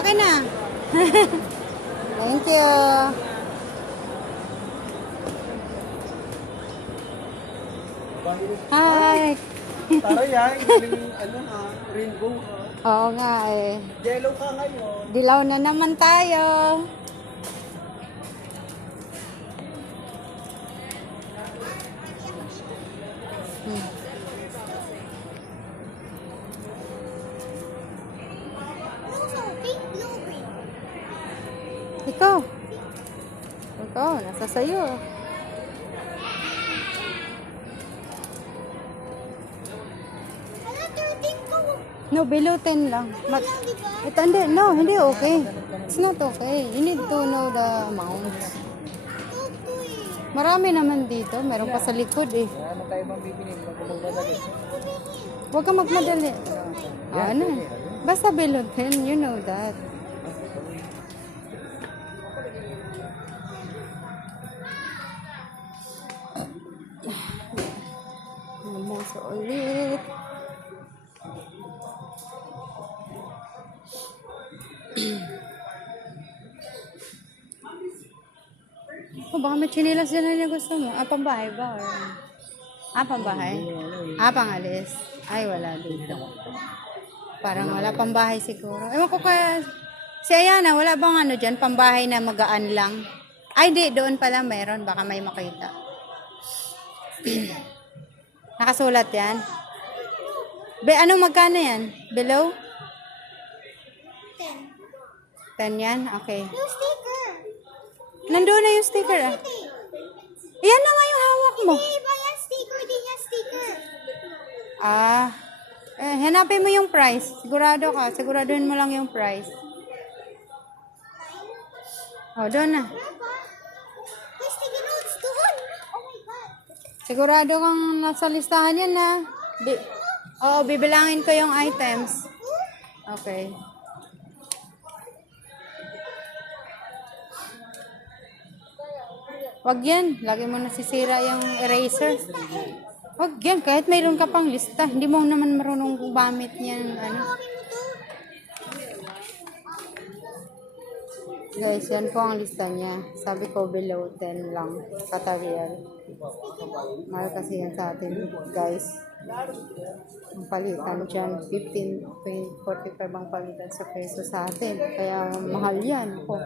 Okay na. Thank you. Hi. Taray ha, galing ano ha, rainbow ha. Oo nga eh. Yellow ka ngayon. Dilaw na naman tayo. Ikaw. Ikaw, nasa sayo. No, below 10 lang. Ito, hindi, no, hindi okay. It's not okay. You need to know the amount. Marami naman dito. Meron pa sa likod eh. Ano tayo bang bibili? Magmadali. Huwag ka magmadali. Ah, ano? Basta below 10, you know that. Almost ulit. Oh, baka may chinilas dyan na gusto mo. Ah, pambahay ba? Or... Ah, pambahay? Ah, pangalis. Ay, wala dito. Parang wala pambahay siguro. Ewan ko kaya... Si Ayana, wala bang ano dyan? Pambahay na magaan lang? Ay, di. Doon pala meron. Baka may makita. Nakasulat yan? Ano magkano yan? Below? 10 yan? Okay. Yung sticker. Nandun na yung sticker ah. Yan na nga yung hawak mo. Hindi, iba yan sticker. Di yan sticker. Ah. Hanapin mo yung price. Sigurado ka. Siguraduhin mo lang yung price. Oh, doon na. May sticky notes doon. Oh my God. Sigurado kang nasa listahan yan na. Oo, bibilangin ko yung items. Okay. Wag yan. Lagi mo nasisira yung eraser. Wag yan. Kahit mayroon ka pang lista. Hindi mo naman marunong gumamit niyan. Ano. Guys, yan po ang lista niya. Sabi ko below 10 lang. Katarial. Mahal kasi yan sa atin, guys. Ang palitan dyan, 15, 20, 45 ang palitan sa peso sa atin. Kaya mahal yan po.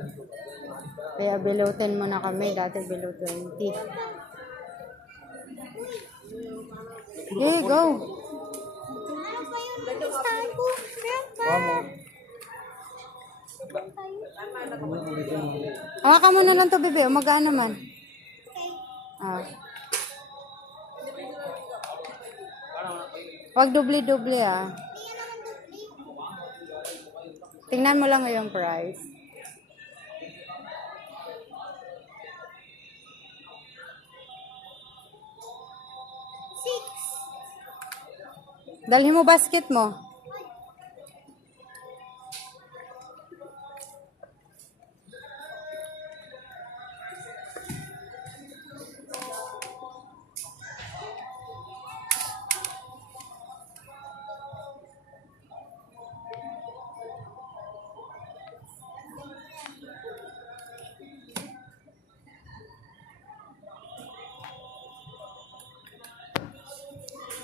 Kaya below 10 muna kami. Dati below 20. Okay, go. Ano pa yung listahan ko? Meron pa. Hawakan mo na lang to, bebe. Umagaan naman. Ah. Wag dubli-dubli ah. Tingnan mo lang yung price. Dalhin mo basket mo.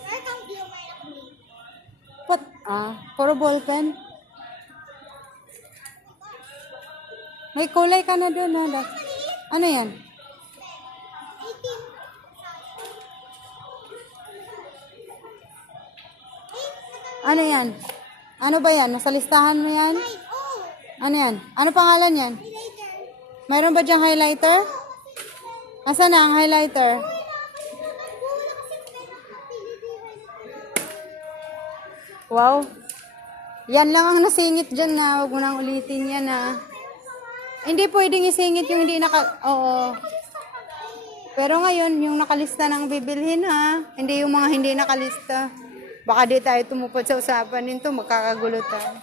Meron kang blue, meron kang green. Puro ballpen. May kulay ka na doon ha. Ano yan? 18. Ano yan? Ano ba yan? Nasa listahan mo yan? Oh, Ano yan? Ano pangalan yan? later. Mayroon ba diyang highlighter? Asan na ang highlighter? Wow. Yan lang ang nasingit dyan na. Huwag mo nang ulitin yan na. Hindi pwedeng isingit yung hindi Oo. Pero ngayon, yung nakalista ng bibilhin ha. Hindi yung mga hindi nakalista. Baka di tayo tumupad sa usapan nito. Magkakagulo tayo.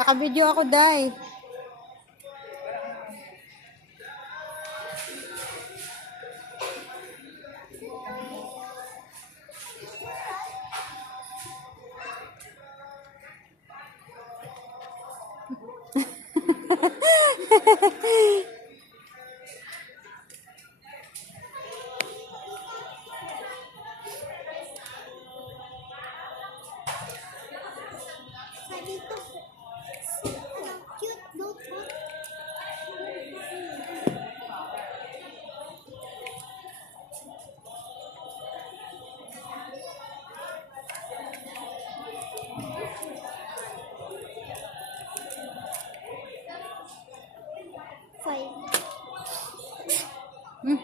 Nakabidyo ako, Day. Sabi ko, ang cute Bluetooth. Five. Hmm.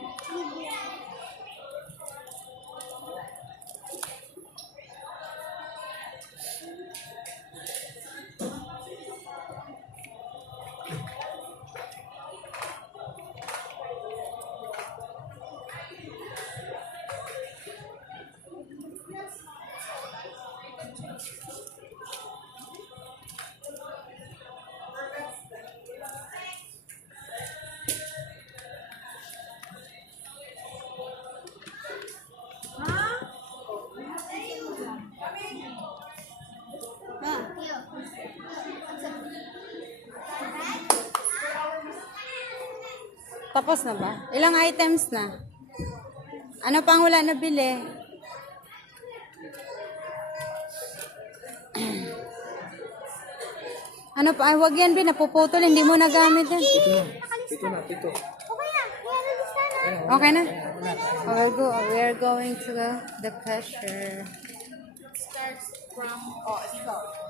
Tapos na ba? Ilang items na? Ano pang wala nabili? Ano pa? Ay, wag yan, Bin. Napuputol. Hindi mo nagamit yan. Ito na, ito. Okay na. Meron din sana. Okay na? We're going to the cashier. Starts from, oh, ito.